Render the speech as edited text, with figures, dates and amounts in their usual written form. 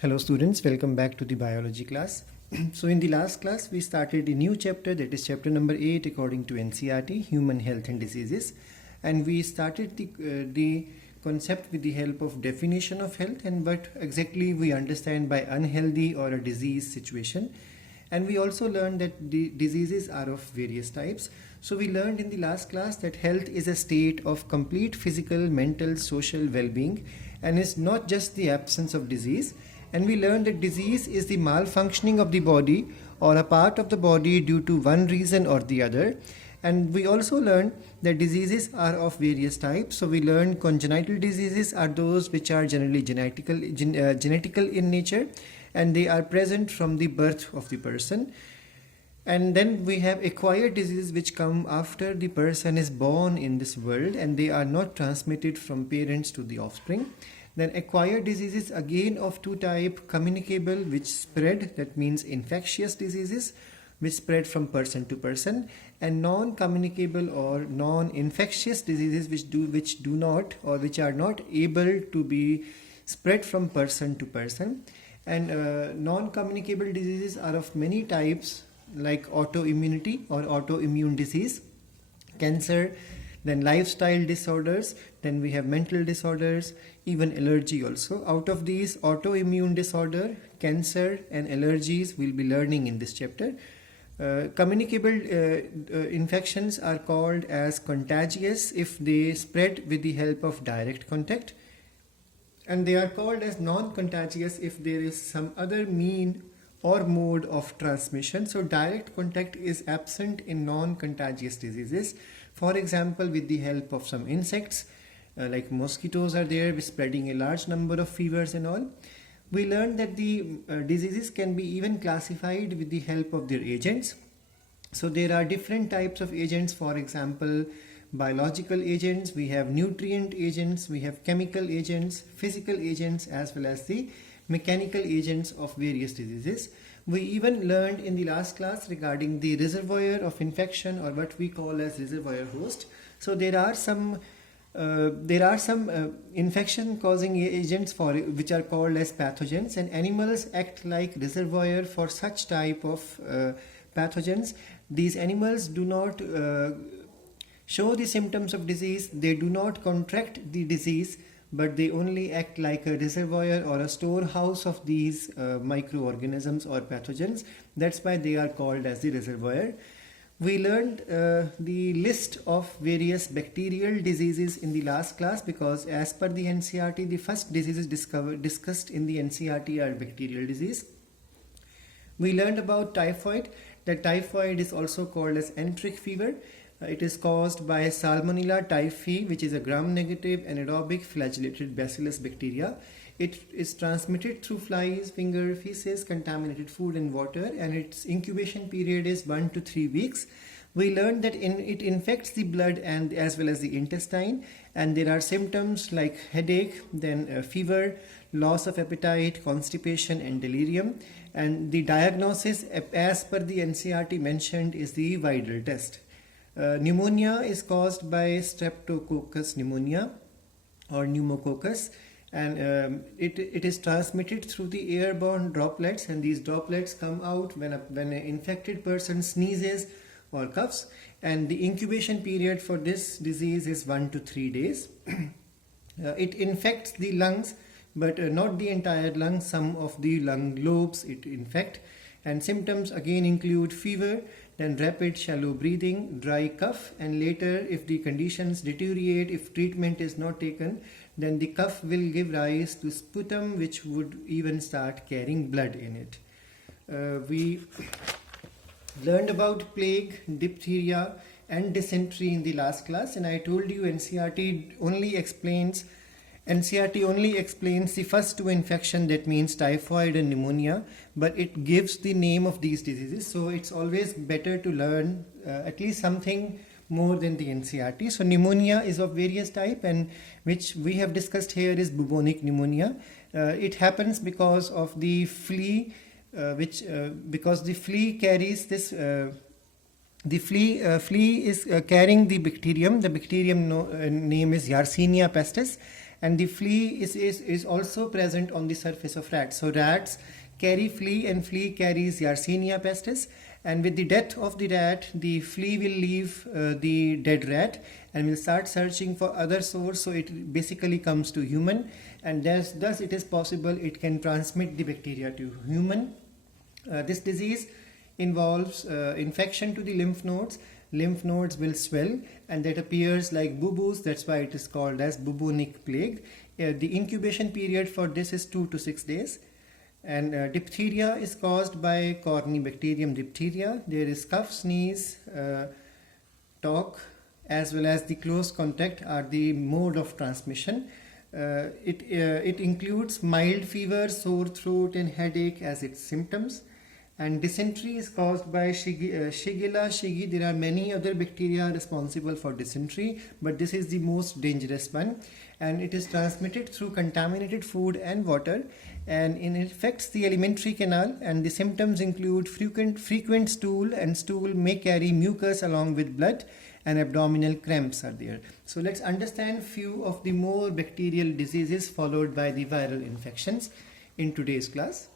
Hello students, welcome back to the biology class. So in the last class we started a new chapter, that is chapter number 8 according to NCERT, Human Health and Diseases, and we started the concept with the help of definition of health and what exactly we understand by unhealthy or a disease situation. And we also learned that the diseases are of various types. So we learned in the last class that health is a state of complete physical, mental, social well-being and is not just the absence of disease. And we learned that disease is the malfunctioning of the body or a part of the body due to one reason or the other. And we also learned that diseases are of various types. So we learned congenital diseases are those which are generally genetical in nature, and they are present from the birth of the person. And then we have acquired diseases which come after the person is born in this world, and they are not transmitted from parents to the offspring. Then acquired diseases again of two types: communicable, which spread, that means infectious diseases which spread from person to person, and non-communicable or non-infectious diseases which do not or which are not able to be spread from person to person. And non-communicable diseases are of many types, like autoimmunity or autoimmune disease, cancer, then lifestyle disorders, then we have mental disorders, even allergy also. Out of these, autoimmune disorder, cancer and allergies we'll be learning in this chapter. Communicable infections are called as contagious if they spread with the help of direct contact, and they are called as non-contagious if there is some other mean or mode of transmission. So direct contact is absent in non-contagious diseases. For example, with the help of some insects, like mosquitoes are there, spreading a large number of fevers and all. We learned that the diseases can be even classified with the help of their agents. So there are different types of agents. For example, biological agents, we have nutrient agents, we have chemical agents, physical agents, as well as the mechanical agents of various diseases. We even learned in the last class regarding the reservoir of infection, or what we call as reservoir host. So there are some infection causing agents which are called as pathogens, and animals act like reservoir for such type of pathogens. These animals do not show the symptoms of disease, they do not contract the disease, but they only act like a reservoir or a storehouse of these microorganisms or pathogens. That's why they are called as the reservoir. We learned the list of various bacterial diseases in the last class, because as per the NCERT, the first diseases discussed in the NCERT are bacterial disease. We learned about typhoid, that typhoid is also called as enteric fever. It is caused by Salmonella typhi, which is a gram-negative anaerobic flagellated bacillus bacteria. It is transmitted through flies, finger, feces, contaminated food and water, and its incubation period is 1 to 3 weeks. We learned that it infects the blood and as well as the intestine, and there are symptoms like headache, then fever, loss of appetite, constipation and delirium. And the diagnosis as per the NCERT mentioned is the Widal test. Pneumonia is caused by Streptococcus pneumonia or pneumococcus, and it is transmitted through the airborne droplets, and these droplets come out when an infected person sneezes or coughs, and the incubation period for this disease is 1 to 3 days. It infects the lungs, but not the entire lung, some of the lung lobes it infects, and symptoms again include fever, then rapid shallow breathing, dry cough, and later if the conditions deteriorate, if treatment is not taken, then the cough will give rise to sputum, which would even start carrying blood in it. We learned about plague, diphtheria and dysentery in the last class, and I told you NCERT only explains the first two infections, that means typhoid and pneumonia, but it gives the name of these diseases. So it's always better to learn at least something more than the NCERT. So pneumonia is of various types, and which we have discussed here is bubonic pneumonia. It happens because of the flea, because the flea carries this. The flea is carrying the bacterium. The bacterium name is Yersinia pestis, and the flea is also present on the surface of rats. So rats carry flea, and flea carries Yersinia pestis, and with the death of the rat, the flea will leave the dead rat and will start searching for other source. So it basically comes to human, and thus it is possible it can transmit the bacteria to human. This disease involves infection to the lymph nodes. Lymph nodes will swell, and that appears like boo-boos. That's why it is called as bubonic plague. The incubation period for this is 2 to 6 days. And diphtheria is caused by Corynebacterium diphtheria. There is cough, sneeze, talk, as well as the close contact are the mode of transmission. It includes mild fever, sore throat, and headache as its symptoms. And dysentery is caused by Shigella shiggi. There are many other bacteria responsible for dysentery, but this is the most dangerous one, and it is transmitted through contaminated food and water, and it affects the alimentary canal. And the symptoms include frequent stool, and stool may carry mucus along with blood, and abdominal cramps are there. So let's understand few of the more bacterial diseases followed by the viral infections in today's class.